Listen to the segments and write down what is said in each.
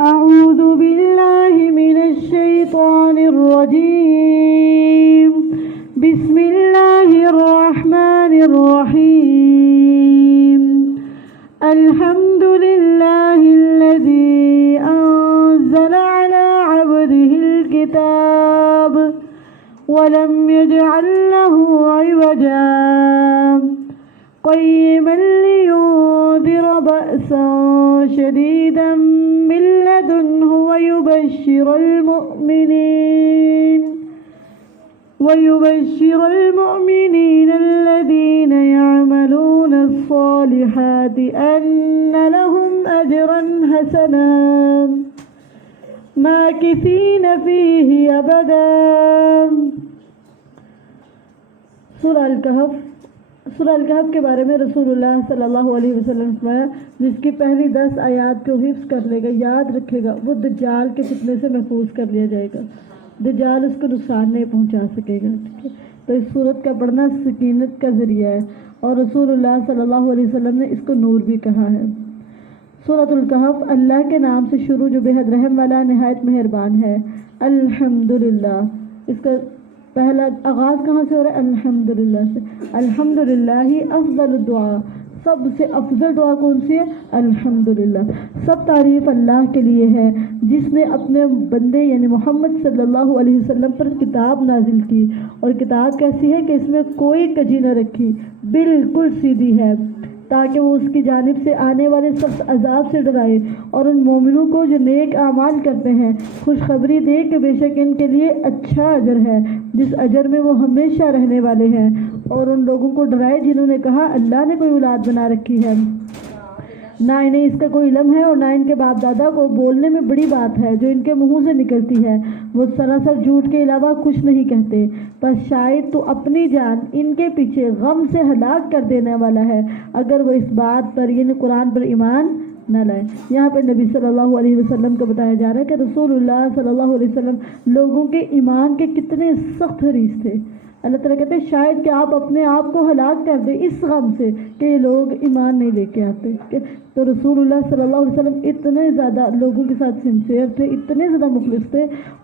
أعوذ بالله من الشيطان الرجيم. بسم الله الرحمن الرحيم. الحمد لله الذي أنزل على عبده الكتاب ولم يجعل له عوجا قيما لينذر بأسا شديدا من لدنه ويبشر المؤمنين الذين يعملون الصالحات أن لهم أجرا حسنا ماكثين فيه أبدا. سورہ الکہف کے بارے میں رسول اللہ صلی اللہ علیہ وسلم نے فرمایا جس کی پہلی 10 آیات کو حفظ کر لے گا، یاد رکھے گا، وہ دجال کے فتنے سے محفوظ کر لیا جائے گا. دجال اس کو نقصان نہیں پہنچا سکے گا. ٹھیک ہے، تو اس صورت کا پڑھنا سکینت کا ذریعہ ہے، اور رسول اللہ صلی اللہ علیہ وسلم نے اس کو نور بھی کہا ہے. سورۃ الکہف اللہ کے نام سے شروع جو بے حد رحم والا نہایت مہربان ہے. الحمدللہ، اس کا پہلا آغاز کہاں سے ہو رہا ہے؟ الحمدللہ سے. الحمدللہ افضل الدعا، سب سے افضل دعا کون سی ہے؟ الحمدللہ. سب تعریف اللہ کے لیے ہے جس نے اپنے بندے یعنی محمد صلی اللہ علیہ وسلم پر کتاب نازل کی، اور کتاب کیسی ہے کہ اس میں کوئی کجی نہ رکھی، بالکل سیدھی ہے، تاکہ وہ اس کی جانب سے آنے والے سخت عذاب سے ڈرائے اور ان مومنوں کو جو نیک اعمال کرتے ہیں خوشخبری دے کہ بے شک ان کے لیے اچھا اجر ہے جس اجر میں وہ ہمیشہ رہنے والے ہیں، اور ان لوگوں کو ڈرائے جنہوں نے کہا اللہ نے کوئی اولاد بنا رکھی ہے، نہ انہیں اس کا کوئی علم ہے اور نہ ان کے باپ دادا کو بولنے میں بڑی بات ہے جو ان کے منہ سے نکلتی ہے، وہ سراسر جھوٹ کے علاوہ کچھ نہیں کہتے، بس شاید تو اپنی جان ان کے پیچھے غم سے ہلاک کر دینے والا ہے اگر وہ اس بات پر یعنی قرآن پر ایمان نہ لائے. یہاں پہ نبی صلی اللہ علیہ وسلم کو بتایا جا رہا ہے کہ رسول اللہ صلی اللہ علیہ وسلم لوگوں کے ایمان کے کتنے سخت حریص تھے. اللہ تعالیٰ کہتے ہیں شاید کہ آپ اپنے آپ کو ہلاک کر دیں اس غم سے کہ یہ لوگ ایمان نہیں لے کے آتے. تو رسول اللہ صلی اللہ علیہ وسلم اتنے زیادہ لوگوں کے ساتھ سنسیئر تھے، اتنے زیادہ مخلص تھے،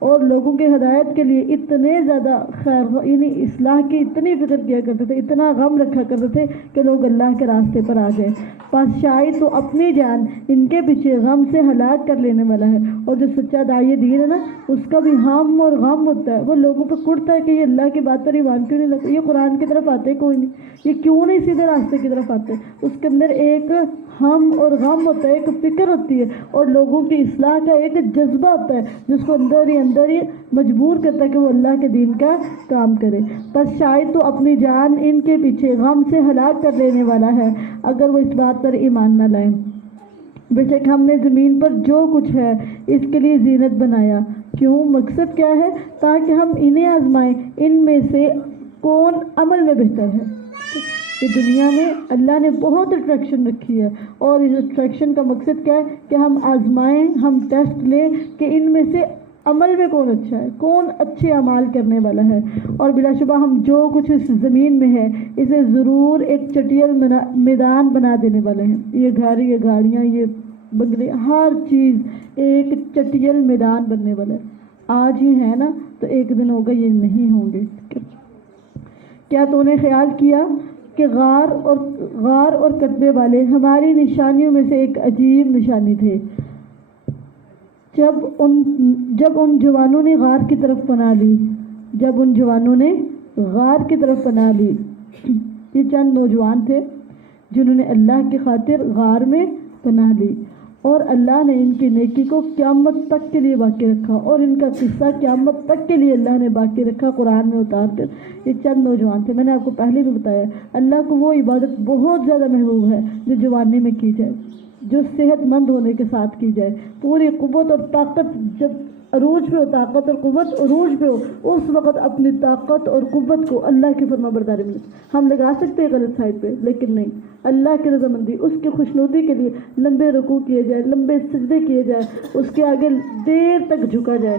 اور لوگوں کے ہدایت کے لیے اتنے زیادہ خیر یعنی اصلاح کی اتنی فکر کیا کرتے تھے، اتنا غم رکھا کرتے تھے کہ لوگ اللہ کے راستے پر آ جائیں. بس شاید تو اپنی جان ان کے پیچھے غم سے ہلاک کر لینے والا ہے. اور جو سچا داعی دین ہے نا، اس کا بھی ہم اور غم ہوتا ہے، وہ لوگوں پہ کڑتا ہے کہ یہ اللہ کی بات پر ایمان کیوں نہیں لگتا، یہ قرآن کی طرف آتے کوئی نہیں، یہ کیوں نہیں سیدھے راستے کی طرف آتے. اس کے اندر ایک ہم اور غم ہوتا ہے، ایک فکر ہوتی ہے، اور لوگوں کی اصلاح کا ایک جذبہ ہوتا ہے جس کو اندر ہی مجبور کرتا ہے کہ وہ اللہ کے دین کا کام کرے. بس شاید تو اپنی جان ان کے پیچھے غم سے ہلاک کر دینے والا ہے اگر وہ اس بات پر ایمان نہ لائیں. بے شک ہم نے زمین پر جو کچھ ہے اس کے لیے زینت بنایا. کیوں؟ مقصد کیا ہے؟ تاکہ ہم انہیں آزمائیں ان میں سے کون عمل میں بہتر ہے. کہ دنیا میں اللہ نے بہت اٹریکشن رکھی ہے، اور اس اٹریکشن کا مقصد کیا ہے کہ ہم آزمائیں، ہم ٹیسٹ لیں کہ ان میں سے عمل میں کون اچھا ہے، کون اچھے اعمال کرنے والا ہے. اور بلا شبہ ہم جو کچھ اس زمین میں ہے اسے ضرور ایک چٹیل میدان بنا دینے والے ہیں. یہ گھر، یہ گاڑیاں، یہ بنگلے، ہر چیز ایک چٹیل میدان بننے والا ہے. آج ہی ہے نا تو ایک دن ہوگا یہ نہیں ہوں گے. کیا تو نے خیال کیا کہ غار اور کتبے والے ہماری نشانیوں میں سے ایک عجیب نشانی تھے. جب ان جوانوں نے غار کی طرف پناہ لی، یہ چند نوجوان تھے جنہوں نے اللہ کی خاطر غار میں پناہ لی، اور اللہ نے ان کی نیکی کو قیامت تک کے لیے باقی رکھا، اور ان کا قصہ قیامت تک کے لیے اللہ نے باقی رکھا قرآن میں اتار کر. یہ چند نوجوان تھے. میں نے آپ کو پہلے بھی بتایا اللہ کو وہ عبادت بہت زیادہ محبوب ہے جو جوانی میں کی جائے، جو صحت مند ہونے کے ساتھ کی جائے. پوری قوت اور طاقت جب عروج پہ ہو، طاقت اور قوت عروج پہ ہو، اس وقت اپنی طاقت اور قوت کو اللہ کی فرما برداری میں ہم لگا سکتے ہیں غلط سائڈ پہ، لیکن نہیں، اللہ کی رضامندی، اس کی خوشنودی کے لیے لمبے رکوع کیے جائے، لمبے سجدے کیے جائے، اس کے آگے دیر تک جھکا جائے.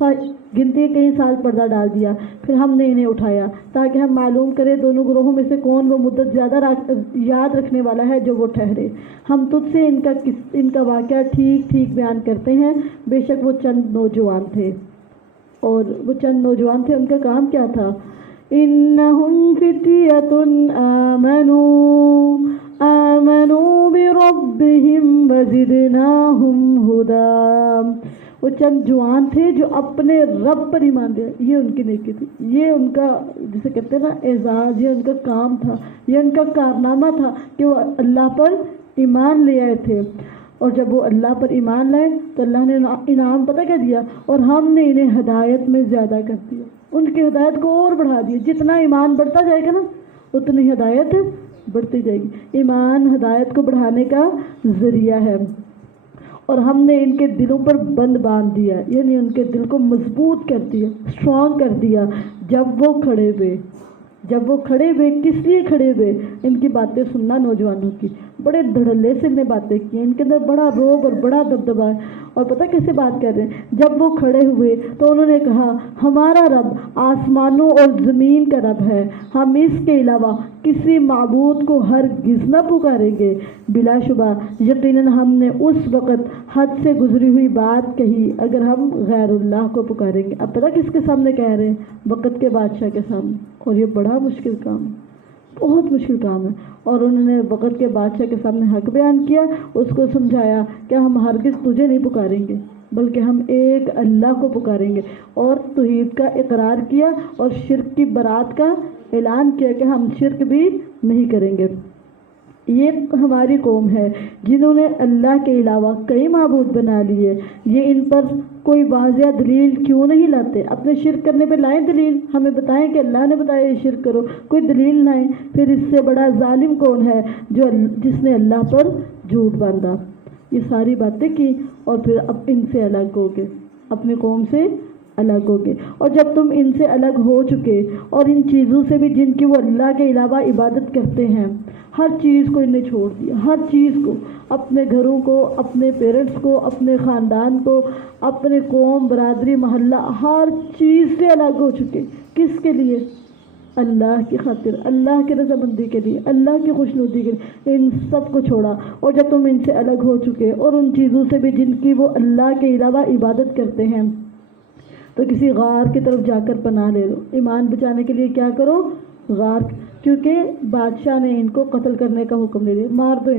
گنتی کے کئی سال پردہ ڈال دیا، پھر ہم نے انہیں اٹھایا تاکہ ہم معلوم کریں دونوں گروہوں میں سے کون وہ مدت زیادہ یاد رکھنے والا ہے جو وہ ٹھہرے۔ ہم تجھ سے ان کا واقعہ ٹھیک ٹھیک بیان کرتے ہیں، بے شک وہ چند نوجوان تھے، اور وہ چند نوجوان تھے، ان کا کام کیا تھا؟ انہم فتیۃ آمنوا بربہم وزدناہم ھدی۔ وہ چند جوان تھے جو اپنے رب پر ایمان لے، یہ ان کی نیکی تھی، یہ ان کا جسے کہتے ہیں نا اعزاز، یہ ان کا کام تھا، یہ ان کا کارنامہ تھا کہ وہ اللہ پر ایمان لے آئے تھے۔ اور جب وہ اللہ پر ایمان لائے تو اللہ نے انعام پتہ کیا دیا؟ اور ہم نے انہیں ہدایت میں زیادہ کر دیا، ان کی ہدایت کو اور بڑھا دیا۔ جتنا ایمان بڑھتا جائے گا نا اتنی ہدایت بڑھتی جائے گی۔ ایمان ہدایت کو بڑھانے کا ذریعہ ہے۔ اور ہم نے ان کے دلوں پر بند باندھ دیا، یعنی ان کے دل کو مضبوط کر دیا، اسٹرانگ کر دیا۔ جب وہ کھڑے ہوئے کس لیے کھڑے ہوئے؟ ان کی باتیں سننا نوجوانوں کی، بڑے دھڑلے سے انہیں باتیں کی، ان کے اندر بڑا روب اور بڑا دبدبا ہے۔ اور پتہ کیسے بات کر رہے ہیں؟ جب وہ کھڑے ہوئے تو انہوں نے کہا ہمارا رب آسمانوں اور زمین کا رب ہے، ہم اس کے علاوہ کسی معبود کو ہرگز نہ پکاریں گے۔ بلا شبہ یقیناً ہم نے اس وقت حد سے گزری ہوئی بات کہی اگر ہم غیر اللہ کو پکاریں گے۔ اب پتہ کس کے سامنے کہہ رہے ہیں؟ وقت کے بادشاہ کے سامنے، اور یہ بڑا مشکل کام ہے، بہت مشکل کام ہے۔ اور انہوں نے وقت کے بادشاہ کے سامنے حق بیان کیا، اس کو سمجھایا کہ ہم ہرگز تجھے نہیں پکاریں گے بلکہ ہم ایک اللہ کو پکاریں گے، اور توحید کا اقرار کیا اور شرک کی برات کا اعلان کیا کہ ہم شرک بھی نہیں کریں گے۔ یہ ہماری قوم ہے جنہوں نے اللہ کے علاوہ کئی معبود بنا لیے، یہ ان پر کوئی واضح دلیل کیوں نہیں لاتے؟ اپنے شرک کرنے پہ لائیں دلیل، ہمیں بتائیں کہ اللہ نے بتایا یہ شرک کرو، کوئی دلیل لائیں۔ پھر اس سے بڑا ظالم کون ہے جس نے اللہ پر جھوٹ باندھا؟ یہ ساری باتیں کی اور پھر اب ان سے الگ ہو گئے، اپنی قوم سے الگ ہو گئے۔ اور جب تم ان سے الگ ہو چکے اور ان چیزوں سے بھی جن کی وہ اللہ کے علاوہ عبادت کرتے ہیں، ہر چیز کو انہیں چھوڑ دیا، ہر چیز کو، اپنے گھروں کو، اپنے پیرنٹس کو، اپنے خاندان کو، اپنے قوم، برادری، محلہ، ہر چیز سے الگ ہو چکے۔ کس کے لیے؟ اللہ کی خاطر، اللہ کی رضامندی کے لیے، اللہ کی خوشنودی کے لیے ان سب کو چھوڑا۔ اور جب تم ان سے الگ ہو چکے اور ان چیزوں سے بھی جن کی وہ اللہ کے علاوہ عبادت کرتے ہیں، تو کسی غار کی طرف جا کر پناہ لے لو۔ ایمان بچانے کے لیے کیا کرو؟ غار، کیونکہ بادشاہ نے ان کو قتل کرنے کا حکم دے دیا، مار دو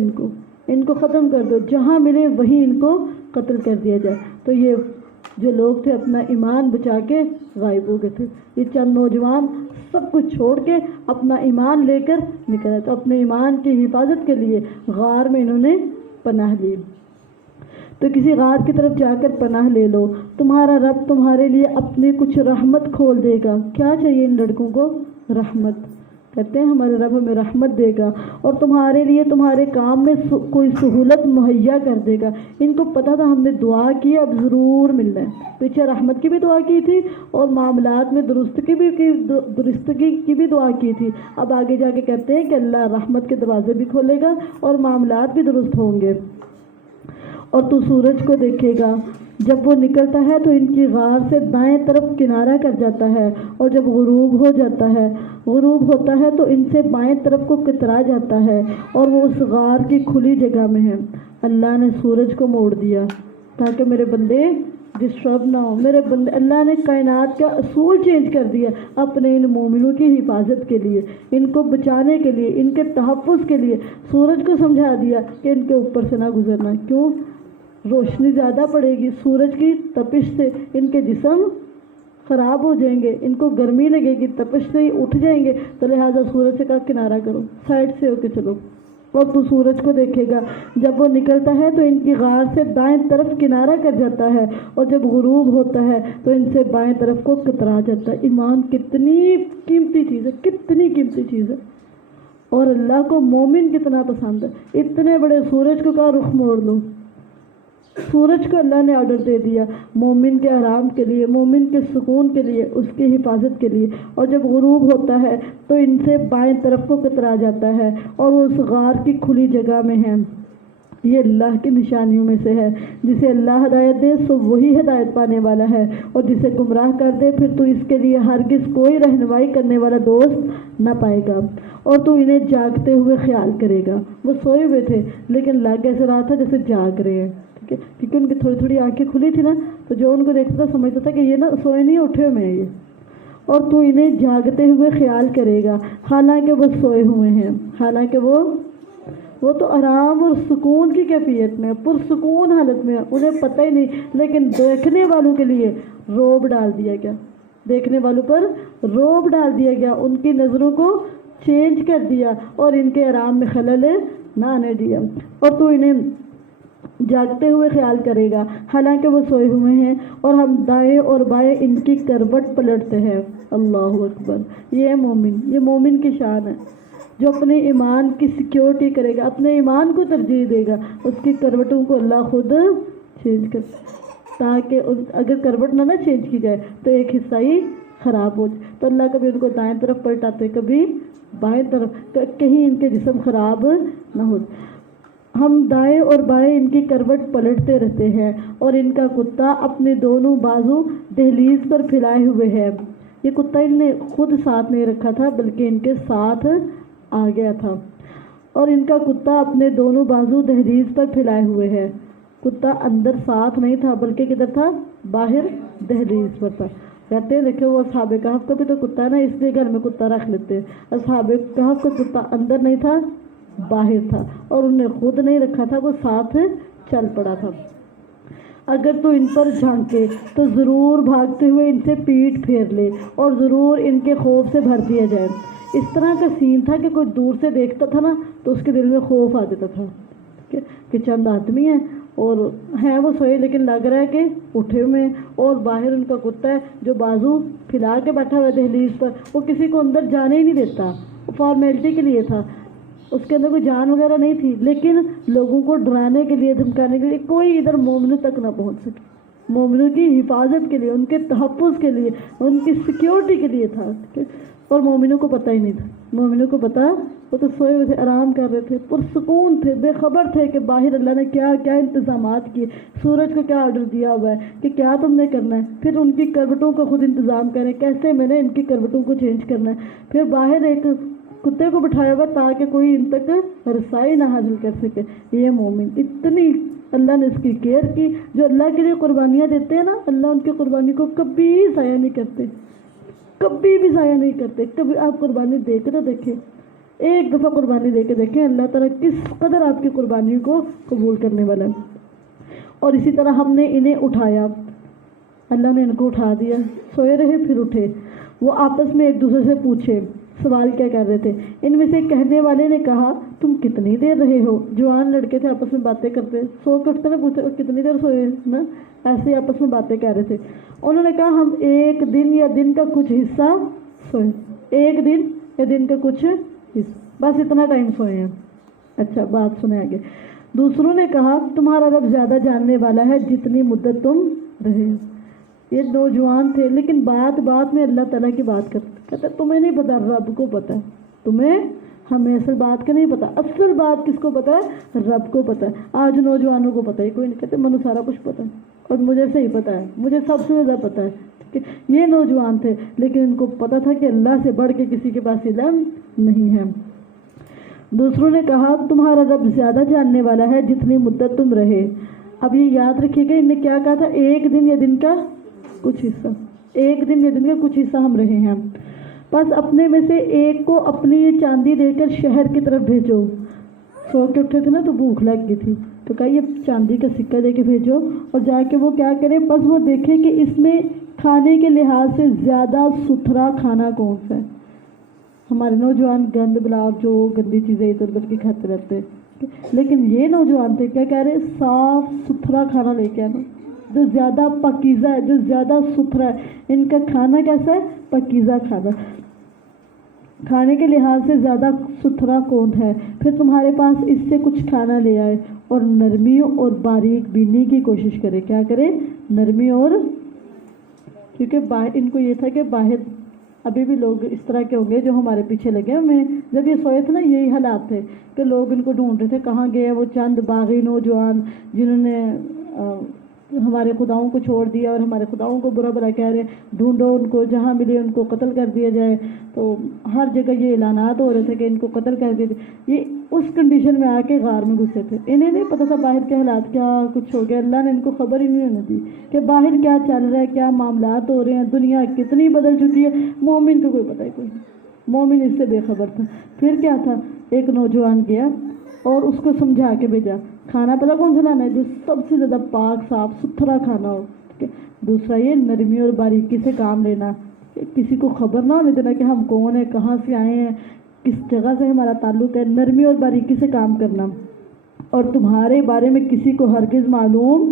ان کو ختم کر دو، جہاں ملے وہیں ان کو قتل کر دیا جائے۔ تو یہ جو لوگ تھے اپنا ایمان بچا کے غائب ہو گئے تھے۔ یہ چند نوجوان سب کچھ چھوڑ کے اپنا ایمان لے کر نکلے، تو اپنے ایمان کی حفاظت کے لیے غار میں انہوں نے پناہ لی۔ تو کسی غار کی طرف جا کر پناہ لے لو، تمہارا رب تمہارے لیے اپنی کچھ رحمت کھول دے گا۔ کیا چاہیے ان لڑکوں کو؟ رحمت۔ کہتے ہیں ہمارے رب ہمیں رحمت دے گا اور تمہارے لیے تمہارے کام میں کوئی سہولت مہیا کر دے گا۔ ان کو پتہ تھا ہم نے دعا کی، اب ضرور ملنا ہے۔ پیچھے رحمت کی بھی دعا کی تھی اور معاملات میں درستگی کی بھی دعا کی تھی۔ اب آگے جا کے کہتے ہیں کہ اللہ رحمت کے دروازے بھی کھولے گا اور معاملات بھی درست ہوں گے۔ اور تو سورج کو دیکھے گا، جب وہ نکلتا ہے تو ان کی غار سے دائیں طرف کنارہ کر جاتا ہے، اور جب غروب ہوتا ہے تو ان سے بائیں طرف کو کترا جاتا ہے، اور وہ اس غار کی کھلی جگہ میں ہے۔ اللہ نے سورج کو موڑ دیا تاکہ میرے بندے ڈسٹرب نہ ہو، میرے بندے، اللہ نے کائنات کا اصول چینج کر دیا اپنے ان مومنوں کی حفاظت کے لیے، ان کو بچانے کے لیے، ان کے تحفظ کے لیے۔ سورج کو سمجھا دیا کہ ان کے اوپر سے نہ گزرنا، کیوں؟ روشنی زیادہ پڑے گی، سورج کی تپش سے ان کے جسم خراب ہو جائیں گے، ان کو گرمی لگے گی، تپش سے ہی اٹھ جائیں گے، تو لہٰذا سورج سے کا کنارہ کرو، سائڈ سے ہو کے چلو۔ اور تو سورج کو دیکھے گا، جب وہ نکلتا ہے تو ان کی غار سے دائیں طرف کنارہ کر جاتا ہے، اور جب غروب ہوتا ہے تو ان سے بائیں طرف کو کترا جاتا ہے۔ ایمان کتنی قیمتی چیز ہے، کتنی قیمتی چیز ہے، اور اللہ کو مومن کتنا پسند ہے۔ اتنے بڑے سورج کو کہا رخ موڑ لو، سورج کو اللہ نے آرڈر دے دیا مومن کے آرام کے لیے، مومن کے سکون کے لیے، اس کی حفاظت کے لیے۔ اور جب غروب ہوتا ہے تو ان سے بائیں طرف کو کترا جاتا ہے، اور وہ اس غار کی کھلی جگہ میں ہے۔ یہ اللہ کی نشانیوں میں سے ہے، جسے اللہ ہدایت دے سو وہی ہدایت پانے والا ہے، اور جسے گمراہ کر دے پھر تو اس کے لیے ہرگز کوئی رہنمائی کرنے والا دوست نہ پائے گا۔ اور تو انہیں جاگتے ہوئے خیال کرے گا۔ وہ سوئے ہوئے تھے لیکن لگ ایسے رہا تھا جیسے جاگ رہے ہیں، ٹھیک ہے، کیونکہ ان کی تھوڑی تھوڑی آنکھیں کھلی تھی نا، تو جو ان کو دیکھتا تھا سمجھتا تھا کہ یہ نا سوئے نہیں، اٹھے ہوئے ہیں یہ۔ اور تو انہیں جاگتے ہوئے خیال کرے گا حالانکہ وہ سوئے ہوئے ہیں، حالانکہ وہ تو آرام اور سکون کی کیفیت میں، پرسکون حالت میں، انہیں پتہ ہی نہیں، لیکن دیکھنے والوں کے لیے روب ڈال دیا گیا، دیکھنے والوں پر روب ڈال دیا گیا، ان کی نظروں کو چینج کر دیا اور ان کے آرام میں خلل نہ آنے دیا۔ اور تو انہیں جاگتے ہوئے خیال کرے گا حالانکہ وہ سوئے ہوئے ہیں، اور ہم دائیں اور بائیں ان کی کروٹ پلٹتے ہیں۔ اللہ اکبر، یہ مومن کی شان ہے، جو اپنے ایمان کی سیکیورٹی کرے گا، اپنے ایمان کو ترجیح دے گا، اس کی کروٹوں کو اللہ خود چینج کرتا ہے، تاکہ اگر کروٹ نہ چینج کی جائے تو ایک حصہ ہی خراب ہو جائے، تو اللہ کبھی ان کو دائیں طرف پلٹاتے کبھی بائیں طرف، کہیں ان کے جسم خراب نہ ہو۔ ہم دائیں اور بائیں ان کی کروٹ پلٹتے رہتے ہیں، اور ان کا کتا اپنے دونوں بازو دہلیز پر پھیلائے ہوئے ہے۔ یہ کتا ان نے خود ساتھ نہیں رکھا تھا بلکہ ان کے ساتھ آ گیا تھا، اور ان کا کتا اپنے دونوں بازو دہلیز پر پھیلائے ہوئے ہے۔ کتا اندر ساتھ نہیں تھا بلکہ کدھر تھا؟ باہر دہلیز پر تھا۔ کہتے ہیں دیکھو وہ اصحاب کہف کا بھی تو کتا ہے نا، اس لیے گھر میں کتا رکھ لیتے ہیں۔ اصحاب کہف کا کتا اندر نہیں تھا، باہر تھا، اور انہیں خود نہیں رکھا تھا، وہ ساتھ چل پڑا تھا۔ اگر تو ان پر جھانکے تو ضرور بھاگتے ہوئے ان سے پیٹ پھیر لے، اور ضرور ان کے خوف سے بھر دیا جائے۔ اس طرح کا سین تھا کہ کوئی دور سے دیکھتا تھا نا تو اس کے دل میں خوف آ جاتا تھا کہ چند آدمی ہیں اور ہیں وہ سوئے لیکن لگ رہا ہے کہ اٹھے ہوئے ہیں، اور باہر ان کا کتا ہے جو بازو پھیلا کے بیٹھا ہوا ہے دہلیز پر، وہ کسی کو اندر جانے ہی نہیں دیتا، وہ فارمیلٹی کے لیے تھا، اس کے اندر کوئی جان وغیرہ نہیں تھی، لیکن لوگوں کو ڈرانے کے لیے، دھمکانے کے لیے، کوئی ادھر مومنوں تک نہ پہنچ سکے، مومنوں کی حفاظت کے لیے، ان کے تحفظ کے لیے، ان کی سیکیورٹی کے لیے تھا۔ اور مومنوں کو پتہ ہی نہیں تھا، مومنوں کو پتہ، وہ تو سوئے ہوئے تھے، آرام کر رہے تھے، پرسکون تھے، بے خبر تھے کہ باہر اللہ نے کیا کیا انتظامات کیے، سورج کو کیا آرڈر دیا ہوا ہے کہ کیا تم نے کرنا ہے، پھر ان کی کروٹوں کا خود انتظام کریں، کیسے میں نے ان کی کروٹوں کو چینج کرنا ہے، پھر باہر ایک کتے کو بٹھایا ہوا تاکہ کوئی ان تک رسائی نہ حاصل کر سکے۔ یہ مومن، اتنی اللہ نے اس کی کیئر کی، جو اللہ کے لیے قربانیاں دیتے ہیں نا، اللہ ان کی قربانی کو کبھی ضائع نہیں کرتے، کبھی بھی ضائع نہیں کرتے۔ کبھی آپ قربانی دے کے تو دیکھیں، ایک دفعہ قربانی دے کے دیکھیں، اللہ تعالیٰ کس قدر آپ کی قربانی کو قبول کرنے والا ہے۔ اور اسی طرح ہم نے انہیں اٹھایا، اللہ نے ان کو اٹھا دیا، سوئے رہے پھر اٹھے۔ وہ آپس میں ایک دوسرے سے پوچھے، سوال کیا کر رہے تھے؟ ان میں سے کہنے والے نے کہا تم کتنی دیر رہے ہو؟ جوان لڑکے تھے، آپس میں باتیں کرتے، سو کے اٹھتے نا، پوچھتے کتنی دیر سوئے نا، ایسے ہی آپس میں باتیں کر رہے تھے۔ انہوں نے کہا ہم ایک دن یا دن کا کچھ حصہ سوئے، ایک دن یا دن کا کچھ حصہ، بس اتنا ٹائم سوئے ہیں۔ اچھا بات سنیں آگے۔ دوسروں نے کہا تمہارا رب زیادہ جاننے والا ہے جتنی مدت تم رہے۔ یہ نوجوان تھے لیکن بات میں اللہ تعالیٰ کی بات کرتے، کہتا تمہیں نہیں پتا، رب کو پتا ہے، تمہیں ہمیں اصل بات کا نہیں پتا، اصل بات کس کو پتا ہے؟ رب کو پتا ہے۔ آج نوجوانوں کو پتا ہی کوئی نہیں، کہتے منو سارا کچھ پتا ہے اور مجھے صحیح پتا ہے، مجھے سب سے زیادہ پتا ہے۔ یہ نوجوان تھے لیکن ان کو پتا تھا کہ اللہ سے بڑھ کے کسی کے پاس علم نہیں ہے۔ دوسروں نے کہا تمہارا رب زیادہ جاننے والا ہے جتنی مدت تم رہے۔ اب یہ یاد رکھیے گا، ان نے کیا کہا تھا؟ ایک دن یا دن کا کچھ حصہ، ایک دن یا دن کا کچھ حصہ ہم رہے ہیں۔ بس اپنے میں سے ایک کو اپنی یہ چاندی دے کر شہر کی طرف بھیجو۔ سو کے اٹھے تھے نا تو بھوک لگ گئی تھی، تو کہا یہ چاندی کا سکہ دے کے بھیجو، اور جا کے وہ کیا کرے، بس وہ دیکھے کہ اس میں کھانے کے لحاظ سے زیادہ ستھرا کھانا کون سا ہے۔ ہمارے نوجوان گند بلاؤ جو گندی چیزیں ادھر ادھر کی کھاتے رہتے ہیں، لیکن یہ نوجوان تھے کیا کہہ رہے؟ صاف ستھرا کھانا لے کے آنا، جو زیادہ پاکیزہ ہے، جو زیادہ ستھرا ہے۔ ان کا کھانا کیسا ہے؟ پاکیزہ کھانا، کھانے کے لحاظ سے زیادہ ستھرا کون ہے؟ پھر تمہارے پاس اس سے کچھ کھانا لے آئے، اور نرمی اور باریک بینی کی کوشش کرے۔ کیا کرے؟ نرمی اور، کیونکہ ان کو یہ تھا کہ باہر ابھی بھی لوگ اس طرح کے ہوں گے جو ہمارے پیچھے لگے ہمیں جب یہ سوئے تھے نا یہی حالات تھے کہ لوگ ان کو ڈھونڈ رہے تھے کہاں گئے وہ چند باغی نوجوان جنہوں نے ہمارے خداؤں کو چھوڑ دیا اور ہمارے خداؤں کو برا برا کہہ رہے ڈھونڈو ان کو جہاں ملے ان کو قتل کر دیا جائے. تو ہر جگہ یہ اعلانات ہو رہے تھے کہ ان کو قتل کر دیا جائے. یہ اس کنڈیشن میں آ کے غار میں گھسے تھے. انہیں نہیں پتا تھا باہر کے حالات کیا کچھ ہو گیا. اللہ نے ان کو خبر ہی نہیں ہونے دی کہ باہر کیا چل رہا ہے کیا معاملات ہو رہے ہیں دنیا کتنی بدل چکی ہے. مومن کو کوئی پتہ ہی کوئی نہیں. مومن اس سے بے خبر تھا. پھر کیا تھا ایک نوجوان گیا اور اس کو سمجھا کے بھیجا کھانا پتہ کون سا لانا ہے جو سب سے زیادہ پاک صاف ستھرا کھانا ہو. دوسرا یہ نرمی اور باریکی سے کام لینا. کسی کو خبر نہ ہونے دینا کہ ہم کون ہیں کہاں سے آئے ہیں کس جگہ سے ہمارا تعلق ہے. نرمی اور باریکی سے کام کرنا. اور تمہارے بارے میں کسی کو ہرگز معلوم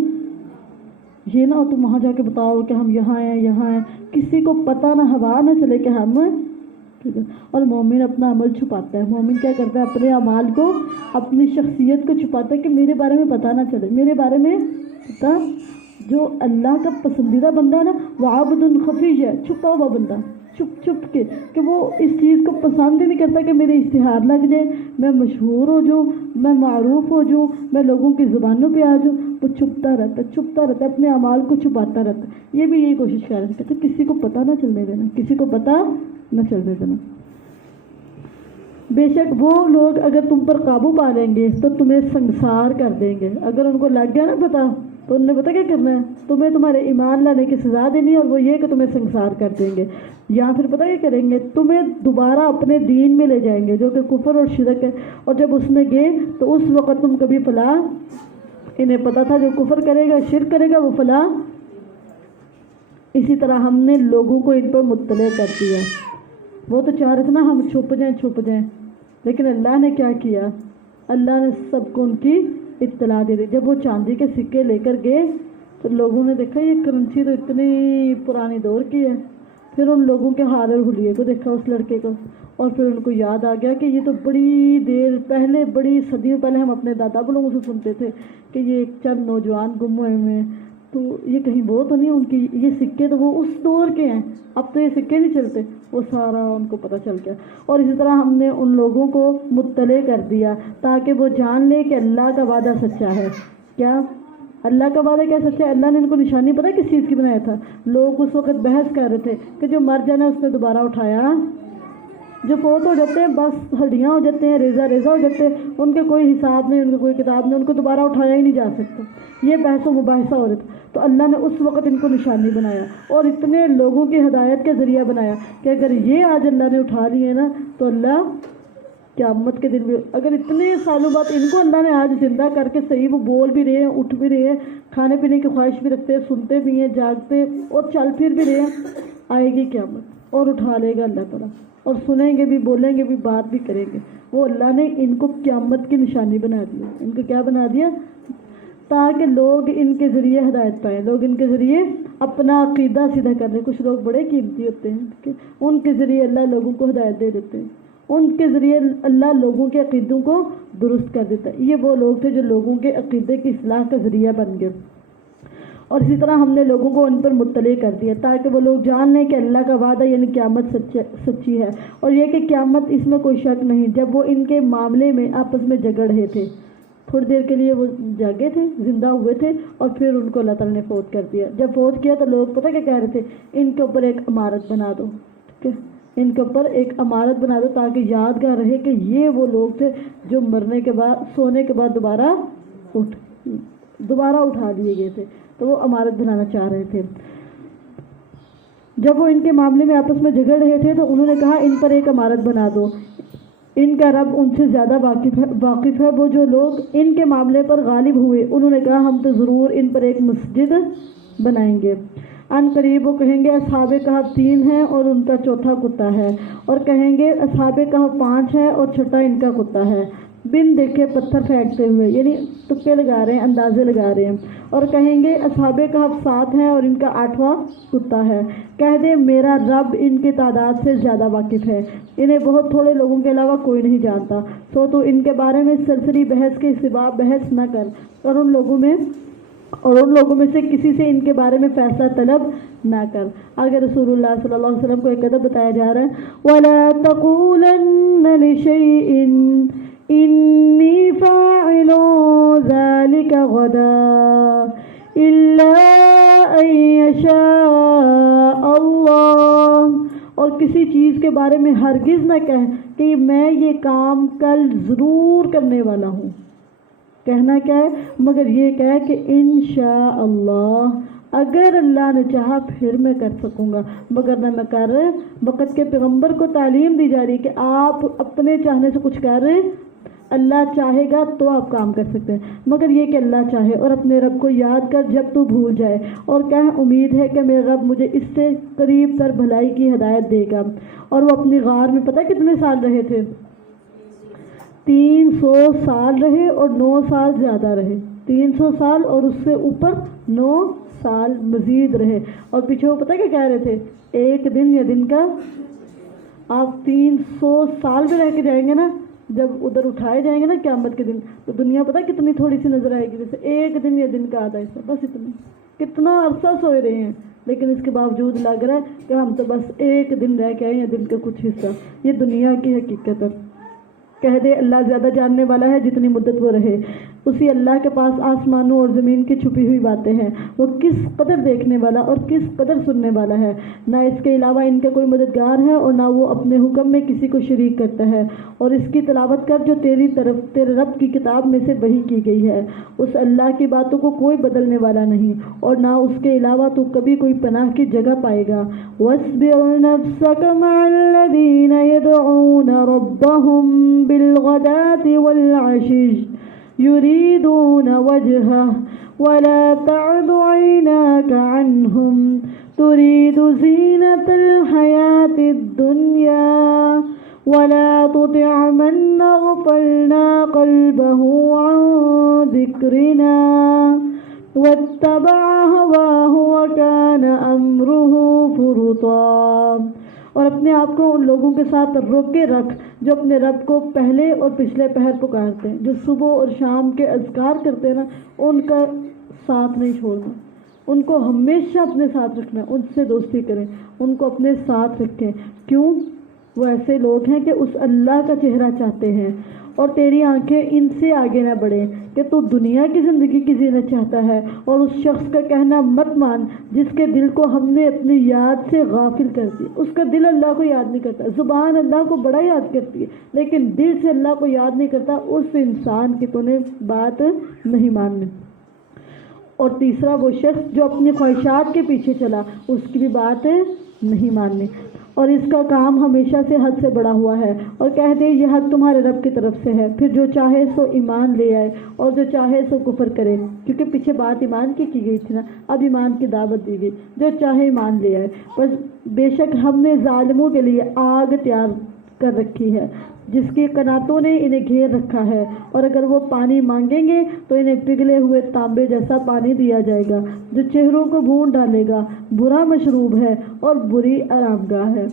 یہ نہ ہو تم وہاں جا کے بتاؤ کہ ہم یہاں ہیں. کسی کو پتہ نہ ہوا نہ چلے کہ ہم ٹھیک ہے. اور مومن اپنا عمل چھپاتا ہے. مومن کیا کرتا ہے اپنے اعمال کو اپنی شخصیت کو چھپاتا ہے کہ میرے بارے میں پتہ نہ چلے. میرے بارے میں پتہ جو اللہ کا پسندیدہ بندہ ہے نا وہ عابد خفی ہے چھپا ہوا بندہ چھپ چھپ کے کہ وہ اس چیز کو پسند ہی نہیں کرتا کہ میرے اشتہار لگ جائے میں مشہور ہو جاؤں میں معروف ہو جاؤں میں لوگوں کی زبانوں پہ آ جاؤں. وہ چھپتا رہتا اپنے اعمال کو چھپاتا رہتا. یہ بھی یہی کوشش کر رہے تھے کسی کو پتہ نہ چلنے دینا کسی کو پتہ نہ چلنے دینا. بے شک وہ لوگ اگر تم پر قابو پا لیں گے تو تمہیں سنسار کر دیں گے. اگر ان کو لگ گیا نا پتہ تو انہوں نے پتہ کیا کرنا ہے تمہیں تمہارے ایمان لانے کی سزا دینی اور وہ یہ کہ تمہیں سنسار کر دیں گے. یا پھر پتہ کیا کریں گے تمہیں دوبارہ اپنے دین میں لے جائیں گے جو کہ کفر اور شرک ہے. اور جب اس میں گئے تو اس وقت تم کبھی فلاح انہیں پتہ تھا جو کفر کرے گا شرک کرے گا وہ فلاح. اسی طرح ہم نے لوگوں کو ان پر مطلع کر دیا. وہ تو چاہ رہے تھے نا ہم چھپ جائیں لیکن اللہ نے کیا کیا اللہ نے سب کو ان کی اطلاع دے دی. جب وہ چاندی کے سکے لے کر گئے تو لوگوں نے دیکھا یہ کرنسی تو اتنی پرانی دور کی ہے. پھر ان لوگوں کے حال اور حلیے کو دیکھا اس لڑکے کو اور پھر ان کو یاد آ گیا کہ یہ تو بڑی دیر پہلے بڑی صدیوں پہلے ہم اپنے دادا بڑوں سے سنتے تھے کہ یہ ایک چند نوجوان گم ہوئے ہیں تو یہ کہیں وہ تو نہیں ان کی یہ سکے تو وہ اس دور کے ہیں. اب تو یہ سکے نہیں چلتے. وہ سارا ان کو پتہ چل گیا. اور اسی طرح ہم نے ان لوگوں کو مطلع کر دیا تاکہ وہ جان لے کہ اللہ کا وعدہ سچا ہے. کیا اللہ کا وعدہ کیا سچا ہے؟ اللہ نے ان کو نشانی پتہ کس چیز کی بنایا تھا. لوگ اس وقت بحث کر رہے تھے کہ جو مر جانا اس نے دوبارہ اٹھایا جو فوت ہو جاتے ہیں بس ہڈیاں ہو جاتے ہیں ریزہ ہو جاتے ہیں ان کے کوئی حساب نہیں ان کے کوئی کتاب نہیں ان کو دوبارہ اٹھایا ہی نہیں جا سکتا. یہ بحث و مباحثہ ہو رہا تھا. تو اللہ نے اس وقت ان کو نشانی بنایا اور اتنے لوگوں کی ہدایت کا ذریعہ بنایا کہ اگر یہ آج اللہ نے اٹھا لیے نا تو اللہ قیامت کے دن بھی اگر اتنے سالوں بعد ان کو اللہ نے آج زندہ کر کے صحیح وہ بول بھی رہے ہیں اٹھ بھی رہے ہیں کھانے پینے کی خواہش بھی رکھتے ہیں سنتے بھی ہیں جاگتے اور چل پھر بھی رہے ہیں. آئے گی قیامت اور اٹھا لے گا اللہ تعالیٰ اور سنیں گے بھی بولیں گے بھی بات بھی کریں گے. وہ اللہ نے ان کو قیامت کی نشانی بنا دی. ان کو کیا بنا دیا تاکہ لوگ ان کے ذریعے ہدایت پائیں لوگ ان کے ذریعے اپنا عقیدہ سیدھا کر لیں. کچھ لوگ بڑے قیمتی ہوتے ہیں کہ ان کے ذریعے اللہ لوگوں کو ہدایت دے دیتے ہیں. ان کے ذریعے اللہ لوگوں کے عقیدوں کو درست کر دیتا ہے. یہ وہ لوگ تھے جو لوگوں کے عقیدے کی اصلاح کا ذریعہ بن گئے. اور اسی طرح ہم نے لوگوں کو ان پر مطلع کر دیا تاکہ وہ لوگ جان لیں کہ اللہ کا وعدہ یعنی قیامت سچی ہے. اور یہ کہ قیامت اس میں کوئی شک نہیں. جب وہ ان کے معاملے میں آپس میں جھگڑ رہے تھے تھوڑی دیر کے لیے وہ جاگے تھے زندہ ہوئے تھے اور پھر ان کو اللہ تعالیٰ نے فوت کر دیا. جب فوت کیا تو لوگ پتہ کیا کہہ رہے تھے ان کے اوپر ایک عمارت بنا دو. ٹھیک ہے ان کے اوپر ایک عمارت بنا دو تاکہ یادگار رہے کہ یہ وہ لوگ تھے جو مرنے کے بعد سونے کے بعد دوبارہ اٹھا دیے گئے تھے. تو وہ عمارت بنانا چاہ رہے تھے. جب وہ ان کے معاملے میں آپس میں جھگڑ رہے تھے تو انہوں نے کہا ان پر ایک عمارت بنا دو. ان کا رب ان سے زیادہ واقف ہے. وہ جو لوگ ان کے معاملے پر غالب ہوئے انہوں نے کہا ہم تو ضرور ان پر ایک مسجد بنائیں گے. ان قریب وہ کہیں گے اصحاب کہف 3 ہیں اور ان کا چوتھا کتا ہے. اور کہیں گے اصحاب کہف 5 ہیں اور چھٹا ان کا کتا ہے. بن دیکھے پتھر پھینکتے ہوئے یعنی تکے لگا رہے ہیں اندازے لگا رہے ہیں. اور کہیں گے اصحاب کہف 7 ہیں اور ان کا 8واں کتا ہے. کہہ دے میرا رب ان کی تعداد سے زیادہ واقف ہے. انہیں بہت تھوڑے لوگوں کے علاوہ کوئی نہیں جانتا. تو ان کے بارے میں سرسری بحث کے سوا بحث نہ کر اور ان لوگوں میں اور ان لوگوں میں سے کسی سے ان کے بارے میں فیصلہ طلب نہ کر. آگے رسول اللہ صلی اللہ علیہ وسلم کو ایک ادب بتایا جا رہا ہے وَلَا تَقُولَنَّ لِشَيْءٍ إِنِّي فَاعِلٌ ذَلِكَ غَدًا إِلَّا أَن يَشَاءَ اللَّهُ. اور کسی چیز کے بارے میں ہرگز نہ کہہ کہ میں یہ کام کل ضرور کرنے والا ہوں. کہنا کیا ہے؟ مگر یہ کہہ کہ انشاءاللہ اگر اللہ نے چاہا پھر میں کر سکوں گا، مگر نہ میں کر. وقت کے پیغمبر کو تعلیم دی جا رہی کہ آپ اپنے چاہنے سے کچھ کر، اللہ چاہے گا تو آپ کام کر سکتے ہیں، مگر یہ کہ اللہ چاہے. اور اپنے رب کو یاد کر جب تو بھول جائے، اور کہہ امید ہے کہ میرا رب مجھے اس سے قریب تر بھلائی کی ہدایت دے گا. اور وہ اپنی غار میں پتہ کتنے سال رہے تھے؟ 300 سال رہے اور 9 سال زیادہ رہے. 300 سال اور اس سے اوپر 9 سال مزید رہے. اور پیچھے وہ پتہ کیا کہہ رہے تھے؟ ایک دن یا دن کا. آپ 300 سال بھی رہ کے جائیں گے نا، جب ادھر اٹھائے جائیں گے نا قیامت کے دن، تو دنیا پتہ کتنی تھوڑی سی نظر آئے گی، جیسے ایک دن یا دن کا آدھا حصہ، بس اتنا. کتنا عرصہ سوئے رہے ہیں، لیکن اس کے باوجود لگ رہا ہے کہ ہم تو بس ایک دن رہ کے آئے یا دن کا کچھ حصہ. یہ دنیا کی حقیقت ہے. کہہ دے اللہ زیادہ جاننے والا ہے جتنی مدت وہ رہے. اسی اللہ کے پاس آسمانوں اور زمین کی چھپی ہوئی باتیں ہیں. وہ کس قدر دیکھنے والا اور کس قدر سننے والا ہے. نہ اس کے علاوہ ان کا کوئی مددگار ہے اور نہ وہ اپنے حکم میں کسی کو شریک کرتا ہے. اور اس کی تلاوت کر جو تیری طرف تیرے رب کی کتاب میں سے وحی کی گئی ہے. اس اللہ کی باتوں کو کوئی بدلنے والا نہیں اور نہ اس کے علاوہ تو کبھی کوئی پناہ کی جگہ پائے گا. وَاصْبِرْ نَفْسَكَ مَعَ الَّذِينَ يَدْعُونَ رَبَّهُمْ بِالْغَدَاةِ وَالْعَشِيِّ يريدون وجهه ولا تعد عيناك عنهم تريد زينة الحياة الدنيا ولا تطع من أغفلنا قلبه عن ذكرنا واتبع هواه وكان أمره فرطا. اور اپنے آپ کو ان لوگوں کے ساتھ روکے رکھ جو اپنے رب کو پہلے اور پچھلے پہر پکارتے ہیں، جو صبح اور شام کے اذکار کرتے ہیں نا، ان کا ساتھ نہیں چھوڑنا. ان کو ہمیشہ اپنے ساتھ رکھنا، ان سے دوستی کریں، ان کو اپنے ساتھ رکھیں. کیوں؟ وہ ایسے لوگ ہیں کہ اس اللہ کا چہرہ چاہتے ہیں. اور تیری آنکھیں ان سے آگے نہ بڑھیں کہ تو دنیا کی زندگی کی زینت چاہتا ہے. اور اس شخص کا کہنا مت مان جس کے دل کو ہم نے اپنی یاد سے غافل کر دیا. اس کا دل اللہ کو یاد نہیں کرتا، زبان اللہ کو بڑا یاد کرتی ہے لیکن دل سے اللہ کو یاد نہیں کرتا. اس انسان کی تو نے بات نہیں ماننی. اور تیسرا وہ شخص جو اپنی خواہشات کے پیچھے چلا، اس کی بھی بات نہیں ماننی. اور اس کا کام ہمیشہ سے حد سے بڑا ہوا ہے. اور کہہ دے یہ حق تمہارے رب کی طرف سے ہے، پھر جو چاہے سو ایمان لے آئے اور جو چاہے سو کفر کرے. کیونکہ پیچھے بات ایمان کی گئی تھی نا، اب ایمان کی دعوت دی گئی. جو چاہے ایمان لے آئے. بس بے شک ہم نے ظالموں کے لیے آگ تیار کر رکھی ہے جس کی قناتوں نے انہیں گھیر رکھا ہے. اور اگر وہ پانی مانگیں گے تو انہیں پگھلے ہوئے تانبے جیسا پانی دیا جائے گا جو چہروں کو بھون ڈالے گا. برا مشروب ہے اور بری آرام گاہ ہے.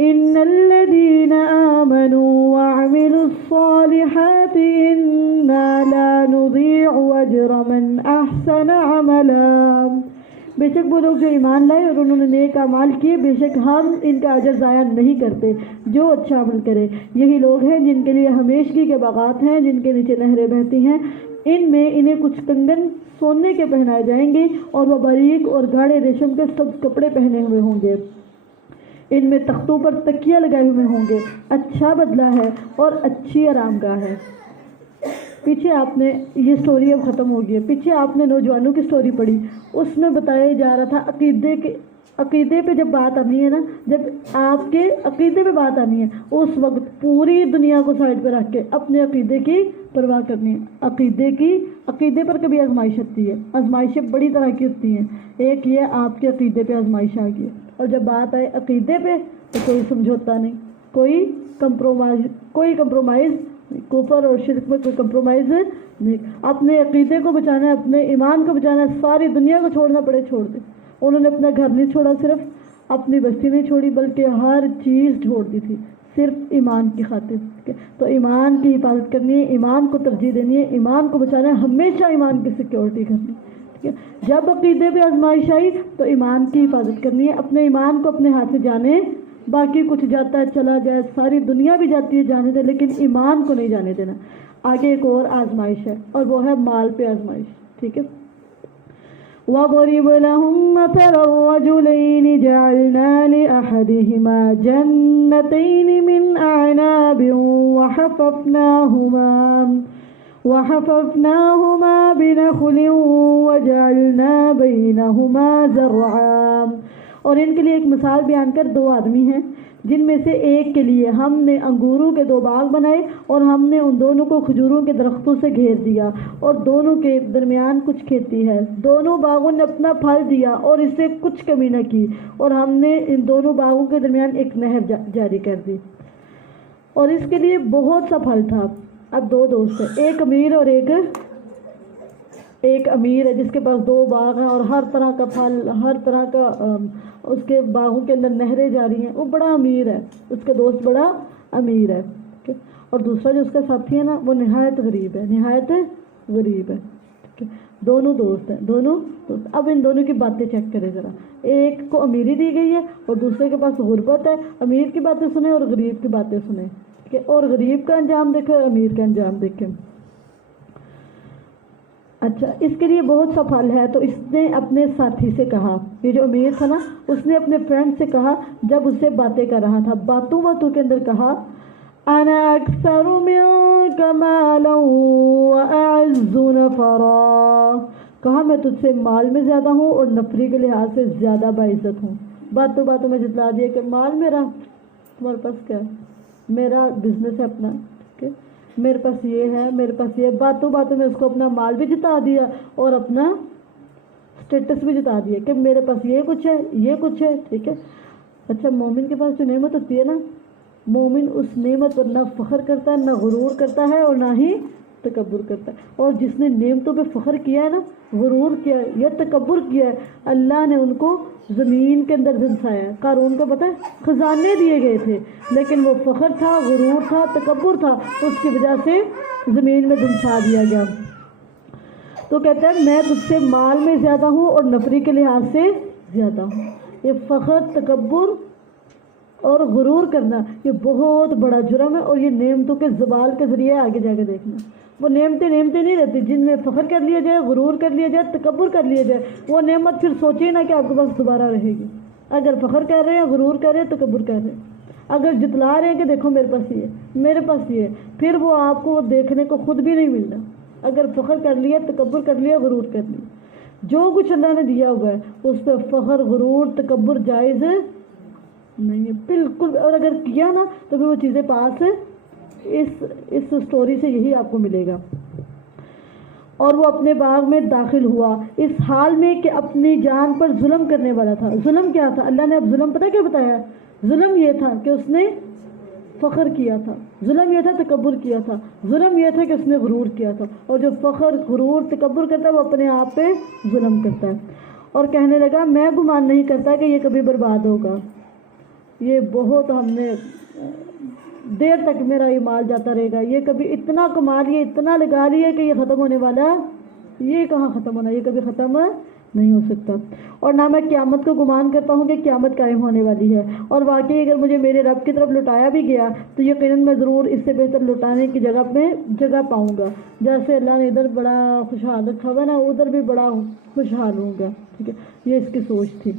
ان الذين آمنوا وعملوا الصالحات انا لا نضيع اجر من احسن عملا. بے شک وہ لوگ جو ایمان لائے اور انہوں نے نیک اعمال کیے، بے شک ہم ان کا اجر ضائع نہیں کرتے جو اچھا عمل کرے. یہی لوگ ہیں جن کے لیے ہمیشگی کے باغات ہیں جن کے نیچے نہریں بہتی ہیں. ان میں انہیں کچھ کنگن سونے کے پہنائے جائیں گے اور وہ باریک اور گاڑے ریشم کے سب کپڑے پہنے ہوئے ہوں گے. ان میں تختوں پر تکیہ لگائے ہوئے ہوں گے. اچھا بدلہ ہے اور اچھی آرام گاہ ہے. پیچھے آپ نے یہ سٹوری اب ختم ہو گئی ہے. پیچھے آپ نے نوجوانوں کی سٹوری پڑھی، اس میں بتایا جا رہا تھا عقیدے پہ جب بات آنی ہے نا، جب آپ کے عقیدے پہ بات آنی ہے اس وقت پوری دنیا کو سائڈ پہ رکھ کے اپنے عقیدے کی پرواہ کرنی ہے. عقیدے پر کبھی آزمائش آتی ہے. آزمائشیں بڑی طرح کی ہوتی ہیں. ایک یہ آپ کے عقیدے پہ آزمائش آ گئی ہے، اور جب بات آئے عقیدے پہ تو کوئی سمجھوتا نہیں، کوئی کمپرومائز کفر اور شرک میں کوئی کمپرومائز نہیں. اپنے عقیدے کو بچانا ہے، اپنے ایمان کو بچانا ہے، ساری دنیا کو چھوڑنا پڑے چھوڑ دیں. انہوں نے اپنا گھر نہیں چھوڑا، صرف اپنی بستی نہیں چھوڑی بلکہ ہر چیز چھوڑ دی تھی صرف ایمان کی خاطر. تو ایمان کی حفاظت کرنی ہے، ایمان کو ترجیح دینی ہے، ایمان کو بچانا ہے، ہمیشہ ایمان کی سیکیورٹی کرنی. ٹھیک ہے. جب عقیدے پہ آزمائش آئی تو ایمان کی حفاظت کرنی ہے. اپنے ایمان کو اپنے ہاتھ سے جانے. باقی کچھ جاتا ہے چلا جائے, ساری دنیا بھی جاتی ہے جانے دے, لیکن ایمان کو نہیں جانے دینا. آگے ایک اور آزمائش ہے اور وہ ہے مال پہ آزمائش. ٹھیک ہے. وَضَرِبْ لَهُم مَّثَلَ الرَّجُلَيْنِ جَعَلْنَا لِأَحَدِهِمَا جَنَّتَيْنِ مِنْ أَعْنَابٍ وَحَفَفْنَاهُمَا بِنَخْلٍ وَجَعَلْنَا بَيْنَهُمَا زَرْعًا. اور ان کے لیے ایک مثال بیان کر, 2 آدمی ہیں جن میں سے ایک کے لیے ہم نے انگوروں کے 2 باغ بنائے اور ہم نے ان دونوں کو کھجوروں کے درختوں سے گھیر دیا اور دونوں کے درمیان کچھ کھیتی ہے. دونوں باغوں نے اپنا پھل دیا اور اس سے کچھ کمی نہ کی, اور ہم نے ان دونوں باغوں کے درمیان ایک نہر جاری کر دی, اور اس کے لیے بہت سا پھل تھا. اب 2 دوست ہیں, ایک امیر اور ایک امیر ہے جس کے پاس 2 باغ ہیں اور ہر طرح کا پھل, ہر طرح کا اس کے باغوں کے اندر نہریں جاری ہیں. وہ بڑا امیر ہے, اس کا دوست بڑا امیر ہے. اور دوسرا جو اس کا ساتھی ہے نا وہ نہایت غریب ہے. دونوں دوست ہیں, اب ان دونوں کی باتیں چیک کریں ذرا. ایک کو امیری دی گئی ہے اور دوسرے کے پاس غربت ہے. امیر کی باتیں سنیں اور غریب کی باتیں سنیں, اور غریب کا انجام دیکھیں اور امیر کا انجام دیکھیں. اچھا, اس کے لیے بہت سا پھل ہے. تو اس نے اپنے ساتھی سے کہا, یہ جو امیر تھا نا اس نے اپنے فرینڈ سے کہا جب اس سے باتیں کر رہا تھا, باتوں کے اندر کہا, انا اکثر منک مالا واعز نفرا. کہا میں تجھ سے مال میں زیادہ ہوں اور نفری کے لحاظ سے زیادہ باعزت ہوں. باتوں میں جتلا دیا کہ مال میرا, تمہارے پاس کیا ہے, میرا بزنس ہے اپنا, میرے پاس یہ ہے, میرے پاس یہ. باتوں میں اس کو اپنا مال بھی جتا دیا اور اپنا اسٹیٹس بھی جتا دیا کہ میرے پاس یہ کچھ ہے. ٹھیک ہے. اچھا, مومن کے پاس جو نعمت ہوتی ہے نا, مومن اس نعمت پر نہ فخر کرتا ہے, نہ غرور کرتا ہے اور نہ ہی تکبر کرتا ہے. اور جس نے نعمتوں پہ فخر کیا ہے نا, غرور کیا ہے یا تکبر کیا ہے, اللہ نے ان کو زمین کے اندر دھنسایا ہے. قارون کو پتہ ہے خزانے دیے گئے تھے, لیکن وہ فخر تھا, غرور تھا, تکبر تھا, اس کی وجہ سے زمین میں دھنسا دیا گیا. تو کہتا ہے میں تجھ سے مال میں زیادہ ہوں اور نفری کے لحاظ سے زیادہ ہوں. یہ فخر, تکبر اور غرور کرنا یہ بہت بڑا جرم ہے, اور یہ نعمتوں کے زوال کے ذریعے آگے جا کے دیکھنا. وہ نعمتیں نہیں رہتی جن میں فخر کر لیا جائے, غرور کر لیا جائے, تکبر کر لیا جائے. وہ نعمت پھر سوچے نا کہ آپ کے پاس دوبارہ رہے گی. اگر فخر کر رہے ہیں, غرور کر رہے ہیں, تکبر کر رہے ہیں, اگر جتلا رہے ہیں کہ دیکھو میرے پاس یہ ہے, میرے پاس یہ ہے, پھر وہ آپ کو دیکھنے کو خود بھی نہیں ملنا. اگر فخر کر لیا, تکبر کر لیا, غرور کر لیا, جو کچھ اللہ نے دیا ہوا ہے اس پہ فخر, غرور, تکبر جائز نہیں ہے بالکل. اور اگر کیا نا تو پھر وہ چیزیں پاس اس سٹوری سے یہی آپ کو ملے گا. اور وہ اپنے باغ میں داخل ہوا اس حال میں کہ اپنی جان پر ظلم کرنے والا تھا. ظلم کیا تھا, اللہ نے اب ظلم پتہ کیا بتایا ہے. ظلم یہ تھا کہ اس نے فخر کیا تھا, ظلم یہ تھا تکبر کیا تھا, ظلم یہ تھا کہ اس نے غرور کیا تھا. اور جو فخر, غرور, تکبر کرتا ہے وہ اپنے آپ پہ ظلم کرتا ہے. اور کہنے لگا میں گمان نہیں کرتا کہ یہ کبھی برباد ہوگا. یہ بہت ہم نے دیر تک میرا یہ مال جاتا رہے گا, یہ کبھی اتنا کما لیے, اتنا لگا لیے کہ یہ ختم ہونے والا, یہ کہاں ختم ہونا, یہ کبھی ختم نہیں ہو سکتا. اور نہ میں قیامت کو گمان کرتا ہوں کہ قیامت قائم ہونے والی ہے. اور واقعی اگر مجھے میرے رب کی طرف لوٹایا بھی گیا تو یقیناً میں ضرور اس سے بہتر لوٹانے کی جگہ پاؤں گا. جیسے اللہ نے ادھر بڑا خوشحال رکھا ہوا نا, ادھر بھی بڑا خوشحال ہوں گا. ٹھیک ہے, یہ اس کی سوچ تھی.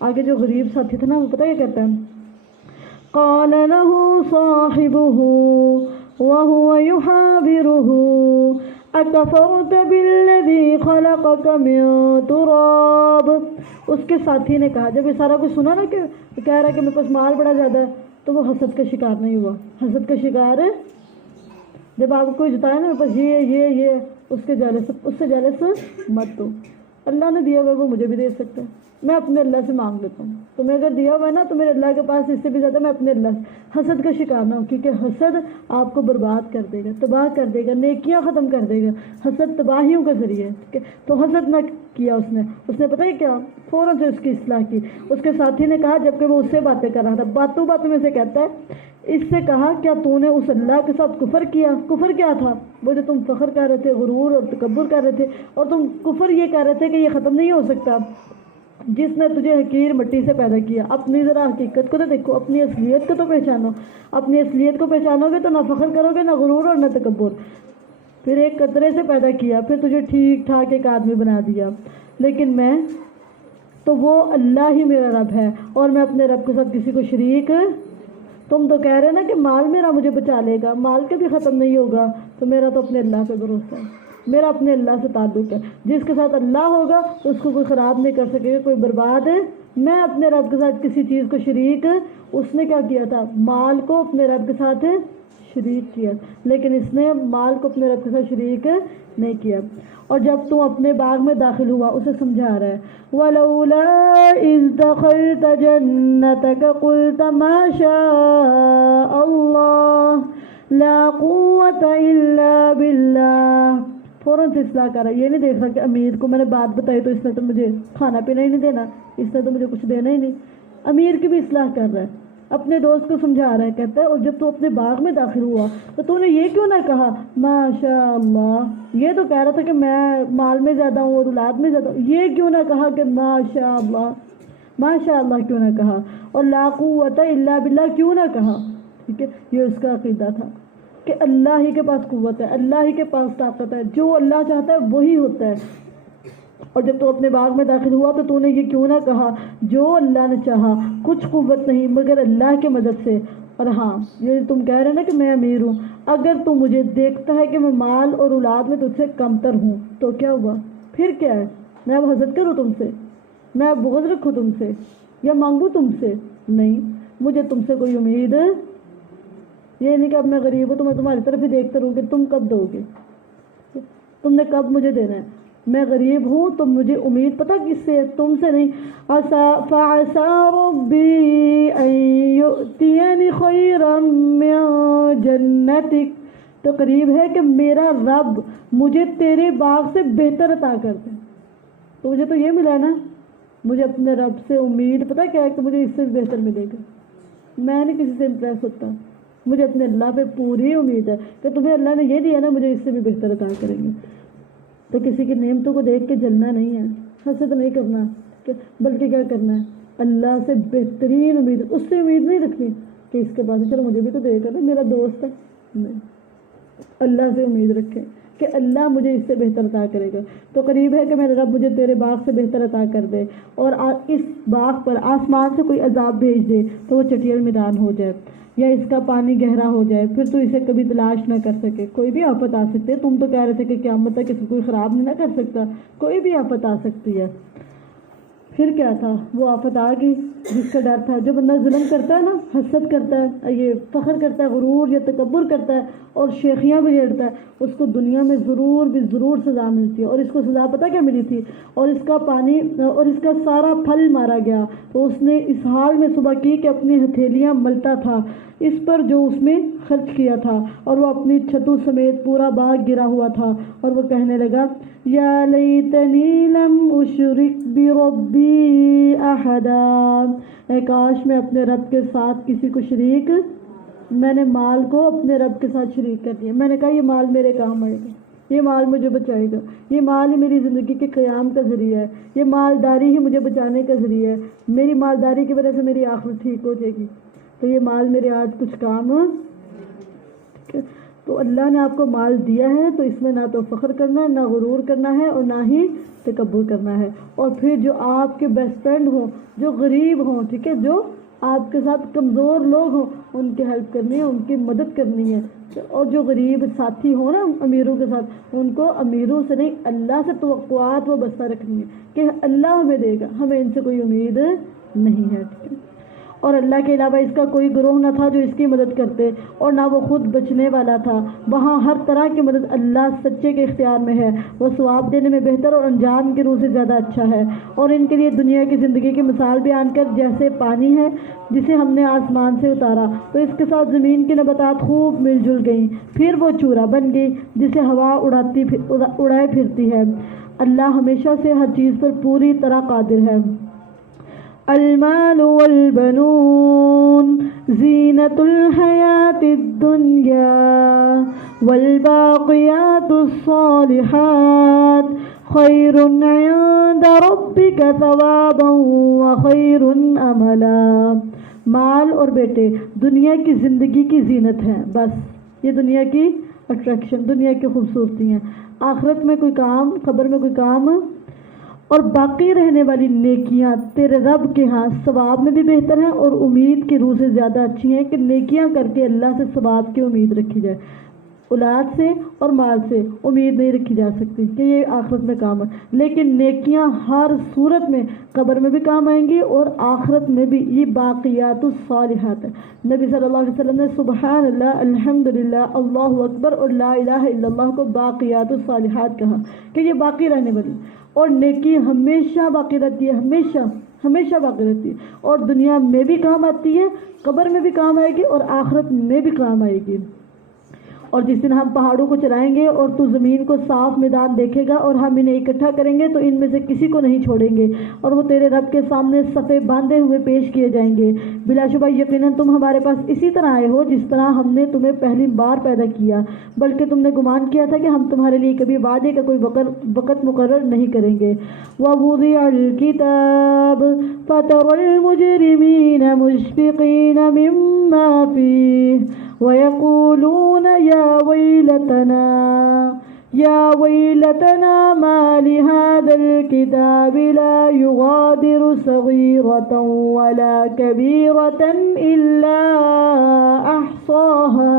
آگے جو غریب ساتھی تھا نا وہ پتہ کیا کہتا ہے, قال له صاحبه وهو يحاوره اکفرت بالذی خلقک من تراب. اس کے ساتھی نے کہا, جب یہ سارا کچھ سنا نا کہ کہہ رہا ہے کہ میرے پاس مال بڑا زیادہ ہے, تو وہ حسد کا شکار نہیں ہوا. حسد کا شکار ہے جب آپ کو جتایا نا میرے پاس یہ اس سے جیلس مت ہو. اللہ نے دیا ہوا وہ مجھے بھی دے سکتا ہے, میں اپنے اللہ سے مانگ لیتا ہوں. تمہیں اگر دیا ہوا ہے نا تو میرے اللہ کے پاس اس سے بھی زیادہ, میں اپنے اللہ سے. حسد کا شکار نہ ہو, کیونکہ حسد آپ کو برباد کر دے گا, تباہ کر دے گا, نیکیاں ختم کر دے گا. حسد تباہیوں کا ذریعہ ہے. ٹھیک ہے, تو حسد نہ کیا اس نے پتہ ہے کیا, فوراً سے اس کی اصلاح کی. اس کے ساتھی نے کہا جبکہ وہ اس سے باتیں کر رہا تھا, باتوں میں سے کہتا ہے اس سے کہا کیا تو نے اس اللہ کے ساتھ کفر کیا؟ کفر کیا تھا؟ وہ جو تم فخر کر رہے تھے، غرور اور تکبر کر رہے تھے، اور تم کفر یہ کہہ رہے تھے کہ یہ ختم نہیں ہو سکتا، جس نے تجھے حقیر مٹی سے پیدا کیا۔ اپنی ذرا حقیقت کو تو دیکھو، اپنی اصلیت کو تو پہچانو۔ اپنی اصلیت کو پہچانو گے تو نہ فخر کرو گے، نہ غرور اور نہ تکبر۔ پھر ایک قطرے سے پیدا کیا، پھر تجھے ٹھیک ٹھاک ایک آدمی بنا دیا، لیکن میں تو وہ اللہ ہی میرا رب ہے، اور میں اپنے رب کے ساتھ کسی کو شریک۔ تم تو کہہ رہے نا کہ مال میرا مجھے بچا لے گا، مال کے بھی ختم نہیں ہوگا، تو میرا تو اپنے اللہ پہ بھروسہ ہے، میرا اپنے اللہ سے تعلق ہے۔ جس کے ساتھ اللہ ہوگا اس کو کوئی خراب نہیں کر سکے گا، کوئی برباد ہے۔ میں اپنے رب کے ساتھ کسی چیز کو شریک، اس نے کیا کیا تھا؟ مال کو اپنے رب کے ساتھ شریک کیا، لیکن اس نے مال کو اپنے رب کے ساتھ شریک نہیں کیا۔ اور جب تم اپنے باغ میں داخل ہوا، اسے سمجھا رہا ہے وَلَوْلَا إِذْ دَخَلْتَ جَنَّتَكَ قُلْتَ مَا شَاءَ اللَّهُ لَا قُوَّةَ إِلَّا بِاللَّهِ۔ فوراً سے اصلاح کر رہا ہے، یہ نہیں دیکھ رہا کہ امیر کو میں نے بات بتائی تو اس نے تو مجھے کھانا پینا ہی نہیں دینا، اس نے تو مجھے کچھ دینا ہی نہیں۔ امیر کی بھی اصلاح کر رہا ہے، اپنے دوست کو سمجھا رہا ہے، کہتا ہے اور جب تو اپنے باغ میں داخل ہوا تو تو نے یہ کیوں نہ کہا ماشاء اللہ؟ یہ تو کہہ رہا تھا کہ میں مال میں زیادہ ہوں اور اولاد میں زیادہ ہوں، یہ کیوں نہ کہا کہ ماشاء اللہ کیوں نہ کہا، اور لا قوت الا باللہ کیوں نہ کہا؟ ٹھیک ہے، یہ اس کا عقیدہ تھا کہ اللہ ہی کے پاس قوت ہے، اللہ ہی کے پاس طاقت ہے، جو اللہ چاہتا ہے وہی ہوتا ہے۔ اور جب تو اپنے باغ میں داخل ہوا تو نے یہ کیوں نہ کہا جو اللہ نے چاہا، کچھ قوت نہیں مگر اللہ کی مدد سے۔ اور ہاں، یہ تم کہہ رہے نا کہ میں امیر ہوں، اگر تم مجھے دیکھتا ہے کہ میں مال اور اولاد میں تجھ سے کمتر ہوں تو کیا ہوا؟ پھر کیا ہے؟ میں اب حسد کروں تم سے؟ میں اب بغض رکھوں تم سے یا مانگوں تم سے؟ نہیں، مجھے تم سے کوئی امید یہ نہیں کہ اب میں غریب ہوں تو میں تمہاری طرف ہی دیکھتا رہوں کہ تم کب دو گے، تم نے کب مجھے دینا ہے۔ میں غریب ہوں تو مجھے امید پتہ کس سے ہے؟ تم سے نہیں۔ فَعَسَىٰ رَبِّي أَن يُؤْتِيَنِ خَيْرًا مِّن جَنَّتِكَ، تو قریب ہے کہ میرا رب مجھے تیرے باغ سے بہتر عطا کر دے۔ تو مجھے تو یہ ملا نا، مجھے اپنے رب سے امید پتہ کیا ہے کہ مجھے اس سے بھی بہتر ملے گا۔ میں نہیں کسی سے امپریس ہوتا، مجھے اپنے اللہ پہ پوری امید ہے کہ تمہیں اللہ نے یہ دیا نا، مجھے اس سے بھی بہتر عطا کریں گے۔ تو کسی کی نعمتوں کو دیکھ کے جلنا نہیں ہے، حسد نہیں کرنا، بلکہ کیا کرنا ہے؟ اللہ سے بہترین امید، اس سے امید نہیں رکھنی کہ اس کے پاس چلو مجھے بھی تو دے گا، میرا دوست ہے، نہیں، اللہ سے امید رکھیں کہ اللہ مجھے اس سے بہتر عطا کرے گا۔ تو قریب ہے کہ میرا رب مجھے تیرے باغ سے بہتر عطا کر دے، اور اس باغ پر آسمان سے کوئی عذاب بھیج دے تو وہ چٹیل میدان ہو جائے، یا اس کا پانی گہرا ہو جائے، پھر تو اسے کبھی تلاش نہ کر سکے۔ کوئی بھی آفت آ سکتی ہے، تم تو کہہ رہے تھے کہ قیامت تک اس کو کوئی خراب نہیں نہ کر سکتا، کوئی بھی آفت آ سکتی ہے۔ پھر کیا تھا؟ وہ آفت آ گئی جس کا ڈر تھا۔ جو بندہ ظلم کرتا ہے نا، حسد کرتا ہے، یہ فخر کرتا ہے، غرور یا تکبر کرتا ہے اور شیخیاں بھیڑتا ہے، اس کو دنیا میں ضرور سزا ملتی ہے۔ اور اس کو سزا پتہ کیا ملی تھی؟ اور اس کا پانی اور اس کا سارا پھل مارا گیا، تو اس نے اس حال میں صبح کی کہ اپنی ہتھیلیاں ملتا تھا اس پر جو اس میں خرچ کیا تھا، اور وہ اپنی چھتوں سمیت پورا باغ گرا ہوا تھا، اور وہ کہنے لگا یا لیتنی لم اشرک بربی احدا، اے کاش میں اپنے رب کے ساتھ کسی کو شریک، میں نے مال کو اپنے رب کے ساتھ شریک کر دیا۔ میں نے کہا یہ مال میرے کام آئے گا، یہ مال مجھے بچائے گا، یہ مال ہی میری زندگی کے قیام کا ذریعہ ہے، یہ مالداری ہی مجھے بچانے کا ذریعہ ہے، میری مالداری کی وجہ سے میری آخرت ٹھیک ہو جائے گی، تو یہ مال میرے آج کچھ کام۔ تو اللہ نے آپ کو مال دیا ہے تو اس میں نہ تو فخر کرنا ہے، نہ غرور کرنا ہے، اور نہ ہی تکبر کرنا ہے۔ اور پھر جو آپ کے بیسٹ فرینڈ ہوں، جو غریب ہوں، ٹھیک ہے، جو آپ کے ساتھ کمزور لوگ ہوں، ان کی ہیلپ کرنی ہے، ان کی مدد کرنی ہے۔ اور جو غریب ساتھی ہوں نا امیروں کے ساتھ، ان کو امیروں سے نہیں اللہ سے توقعات و بستہ رکھنی ہے کہ اللہ ہمیں دے گا، ہمیں ان سے کوئی امید نہیں ہے، ٹھیک ہے۔ اور اللہ کے علاوہ اس کا کوئی گروہ نہ تھا جو اس کی مدد کرتے، اور نہ وہ خود بچنے والا تھا۔ وہاں ہر طرح کی مدد اللہ سچے کے اختیار میں ہے، وہ ثواب دینے میں بہتر اور انجام کی روح سے زیادہ اچھا ہے۔ اور ان کے لیے دنیا کی زندگی کی مثال بیان کر، جیسے پانی ہے جسے ہم نے آسمان سے اتارا تو اس کے ساتھ زمین کی نباتات خوب مل جل گئیں، پھر وہ چورا بن گئی جسے ہوا اڑائے پھرتی ہے۔ اللہ ہمیشہ سے ہر چیز پر پوری طرح قادر ہے۔ المال والبنون زینۃ الحیات الدنیا والباقیات الصالحات خیر عند ربک ثوابا وخیر املا۔ مال اور بیٹے دنیا کی زندگی کی زینت ہیں، بس یہ دنیا کی اٹریکشن، دنیا کی خوبصورتی ہیں۔ آخرت میں کوئی کام، قبر میں کوئی کام، اور باقی رہنے والی نیکیاں تیرے رب کے ہاں ثواب میں بھی بہتر ہیں اور امید کی روح سے زیادہ اچھی ہیں کہ نیکیاں کر کے اللہ سے ثواب کی امید رکھی جائے۔ اولاد سے اور مال سے امید نہیں رکھی جا سکتی کہ یہ آخرت میں کام ہے، لیکن نیکیاں ہر صورت میں قبر میں بھی کام آئیں گی اور آخرت میں بھی۔ یہ باقیات الصالحات ہے۔ نبی صلی اللہ علیہ وسلم نے سبحان اللہ، الحمدللہ، اللہ اکبر اور لا الہ الا اللہ کو باقیات الصالحات کہا کہ یہ باقی رہنے والی، اور نیکی ہمیشہ باقی رہتی ہے، ہمیشہ ہمیشہ باقی رہتی ہے، اور دنیا میں بھی کام آتی ہے، قبر میں بھی کام آئے گی اور آخرت میں بھی کام آئے گی۔ اور جس دن ہم پہاڑوں کو چلائیں گے اور تو زمین کو صاف میدان دیکھے گا اور ہم انہیں اکٹھا کریں گے تو ان میں سے کسی کو نہیں چھوڑیں گے، اور وہ تیرے رب کے سامنے صفے باندھے ہوئے پیش کیے جائیں گے۔ بلا شبہ یقیناً تم ہمارے پاس اسی طرح آئے ہو جس طرح ہم نے تمہیں پہلی بار پیدا کیا، بلکہ تم نے گمان کیا تھا کہ ہم تمہارے لیے کبھی وعدے کا کوئی وقت مقرر نہیں کریں گے۔ وَوُضِعَ الْكِتَابُ فَتَرَى الْمُجْرِمِينَ مُشْفِقِينَ مِمَّا فِيهِ وَيَقُولُونَ يَا وَيْلَتَنَا مَا لِهَذَا الْكِتَابِ لَا يُغَادِرُ صَغِيرَةً وَلَا كَبِيرَةً إِلَّا أَحْصَاهَا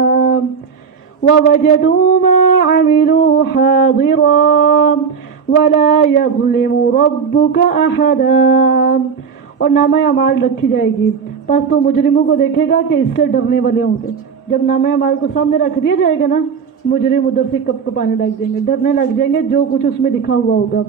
وَوَجَدُوا مَا عَمِلُوا حَاضِرًا وَلَا يَظْلِمُ رَبُّكَ أَحَدًا۔ اور نامہ اعمال رکھی جائے گی، پس تو مجرموں کو دیکھے گا کہ اس سے ڈرنے والے ہوں گے۔ جب نامہ اعمال کو سامنے رکھ دیا جائے گا نا، مجرم ادھر سے کپ کپانے لگ جائیں گے، ڈرنے لگ جائیں گے جو کچھ اس میں لکھا ہوا ہوگا،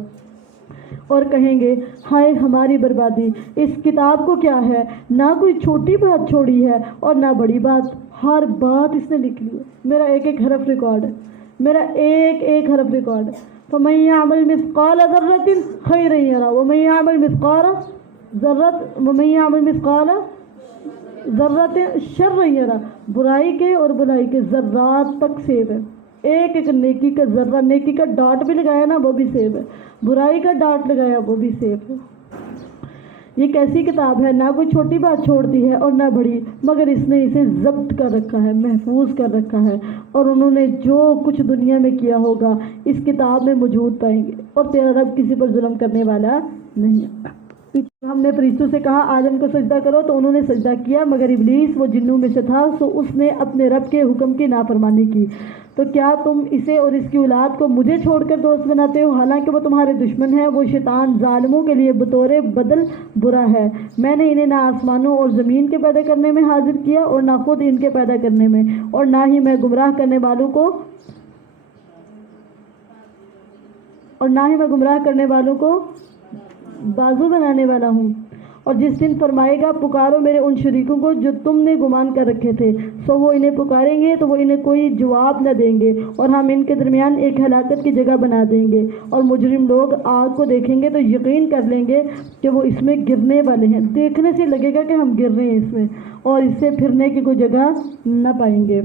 اور کہیں گے ہائے ہماری بربادی، اس کتاب کو کیا ہے، نہ کوئی چھوٹی بات چھوڑی ہے اور نہ بڑی بات، ہر بات اس نے لکھ لی ہے، میرا ایک ایک حرف ریکارڈ ہے، میرا ایک ایک حرف ریکارڈ ہے۔ فَمَن يَعْمَلْ مِثْقَالَ ذَرَّةٍ خَيْرًا يَرَهُ وَمَن يَعْمَلْ مِثْقَالَ ذرات شر یرا، برائی کے اور بلائی کے ذرات تک سیب ہے، ایک ایک نیکی کا ذرہ، نیکی کا ڈاٹ بھی لگایا نا وہ بھی سیب ہے، برائی کا ڈاٹ لگایا وہ بھی سیب ہے۔ یہ کیسی کتاب ہے، نہ کوئی چھوٹی بات چھوڑتی ہے اور نہ بڑی، مگر اس نے اسے ضبط کر رکھا ہے، محفوظ کر رکھا ہے، اور انہوں نے جو کچھ دنیا میں کیا ہوگا اس کتاب میں موجود پائیں گے، اور تیرا رب کسی پر ظلم کرنے والا نہیں ہے۔ ہم نے فرشتوں سے کہا آدم کو سجدہ کرو تو انہوں نے سجدہ کیا، مگر ابلیس وہ جنوں میں سے تھا، سو اس نے اپنے رب کے حکم کی نافرمانی کی۔ تو کیا تم اسے اور اس کی اولاد کو مجھے چھوڑ کر دوست بناتے ہو، حالانکہ وہ تمہارے دشمن ہے؟ وہ شیطان ظالموں کے لیے بطور بدل برا ہے۔ میں نے انہیں نہ آسمانوں اور زمین کے پیدا کرنے میں حاضر کیا اور نہ خود ان کے پیدا کرنے میں، اور نہ ہی میں گمراہ کرنے والوں کو بازو بنانے والا ہوں۔ اور جس دن فرمائے گا پکارو میرے ان شریکوں کو جو تم نے گمان کر رکھے تھے، سو وہ انہیں پکاریں گے تو وہ انہیں کوئی جواب نہ دیں گے، اور ہم ان کے درمیان ایک ہلاکت کی جگہ بنا دیں گے، اور مجرم لوگ آگ کو دیکھیں گے تو یقین کر لیں گے کہ وہ اس میں گرنے والے ہیں، دیکھنے سے لگے گا کہ ہم گر رہے ہیں اس میں، اور اس سے پھرنے کی کوئی جگہ نہ پائیں گے۔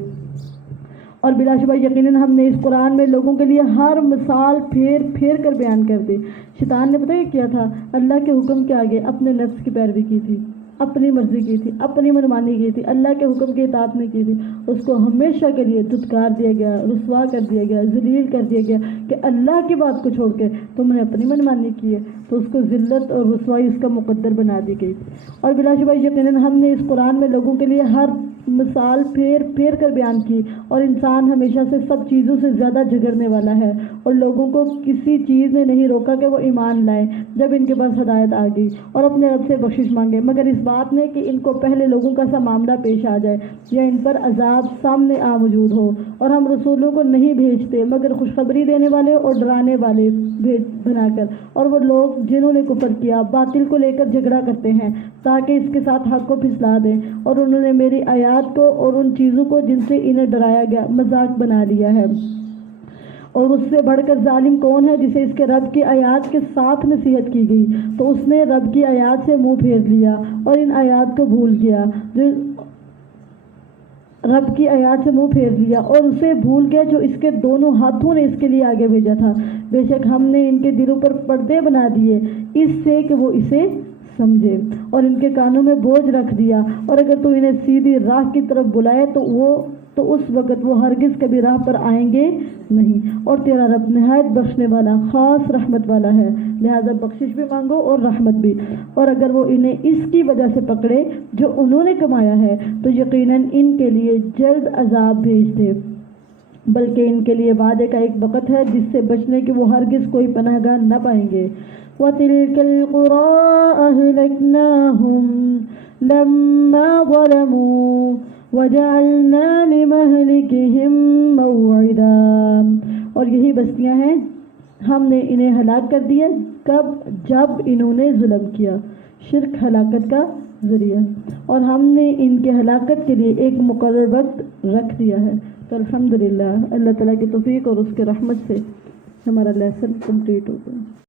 اور بلا شبہ یقیناً ہم نے اس قرآن میں لوگوں کے لیے ہر مثال پھیر پھیر کر بیان کر دی۔ شیطان نے پتہ کیا تھا، اللہ کے حکم کے آگے اپنے نفس کی پیروی کی تھی، اپنی مرضی کی تھی، اپنی منمانی کی تھی، اللہ کے حکم کی اطاعت نہیں کی تھی، اس کو ہمیشہ کے لیے دھتکار دیا گیا، رسوا کر دیا گیا، ذلیل کر دیا گیا کہ اللہ کی بات کو چھوڑ کے تم نے اپنی منمانی کی ہے، تو اس کو ذلت اور رسوائی اس کا مقدر بنا دی گئی۔ اور بلا شبہ یقیناً ہم نے اس قرآن میں لوگوں کے لیے ہر مثال پھیر پھیر کر بیان کی، اور انسان ہمیشہ سے سب چیزوں سے زیادہ جھگڑنے والا ہے، اور لوگوں کو کسی چیز نے نہیں روکا کہ وہ ایمان لائیں جب ان کے پاس ہدایت آ گئی اور اپنے رب سے بخشش مانگے، مگر اس بات نے کہ ان کو پہلے لوگوں کا سا معاملہ پیش آ جائے یا ان پر عذاب سامنے آ موجود ہو۔ اور ہم رسولوں کو نہیں بھیجتے مگر خوشخبری دینے والے اور ڈرانے والے بنا کر، اور وہ لوگ جنہوں نے کفر کیا باطل کو لے کر جھگڑا کرتے ہیں تاکہ اس کے ساتھ حق کو پھسلا دیں، اور انہوں نے میری آیات کو اور ان چیزوں کو جن سے انہیں ڈرایا گیا مذاق بنا لیا ہے۔ اور اس سے بڑھ کر ظالم کون ہے جسے اس کے رب کی آیات کے ساتھ نصیحت کی گئی تو اس نے رب کی آیات سے منہ پھیر لیا اور ان آیات کو بھول گیا، جو رب کی آیات سے منہ پھیر لیا اور اسے بھول گیا جو اس کے دونوں ہاتھوں نے اس کے لیے آگے بھیجا تھا۔ بے شک ہم نے ان کے دلوں پر پردے بنا دیے اس سے کہ وہ اسے سمجھے، اور ان کے کانوں میں بوجھ رکھ دیا، اور اگر تو انہیں سیدھی راہ کی طرف بلائے تو اس وقت وہ ہرگز کبھی راہ پر آئیں گے نہیں، اور تیرا رب نہایت بخشنے والا خاص رحمت والا ہے، لہذا بخشش بھی مانگو اور رحمت بھی۔ اور اگر وہ انہیں اس کی وجہ سے پکڑے جو انہوں نے کمایا ہے تو یقیناً ان کے لیے جلد عذاب بھیج دے، بلکہ ان کے لیے وعدے کا ایک وقت ہے جس سے بچنے کے وہ ہرگز کوئی پناہ گاہ نہ پائیں گے۔ وَتِلْكَ الْقُرَىٰ أَهْلَكْنَاهُمْ لَمَّا ظَلَمُوا وَجَعَلْنَا لِمَهْلِكِهِمْ مَوْعِدًا، اور یہی بستیاں ہیں ہم نے انہیں ہلاک کر دیا جب انہوں نے ظلم کیا۔ شرک ہلاکت کا ذریعہ، اور ہم نے ان کے ہلاکت کے لیے ایک مقرر وقت رکھ دیا ہے۔ تو الحمدللہ اللہ تعالیٰ کی توفیق اور اس کے رحمت سے ہمارا لیسن کمپلیٹ ہو گیا۔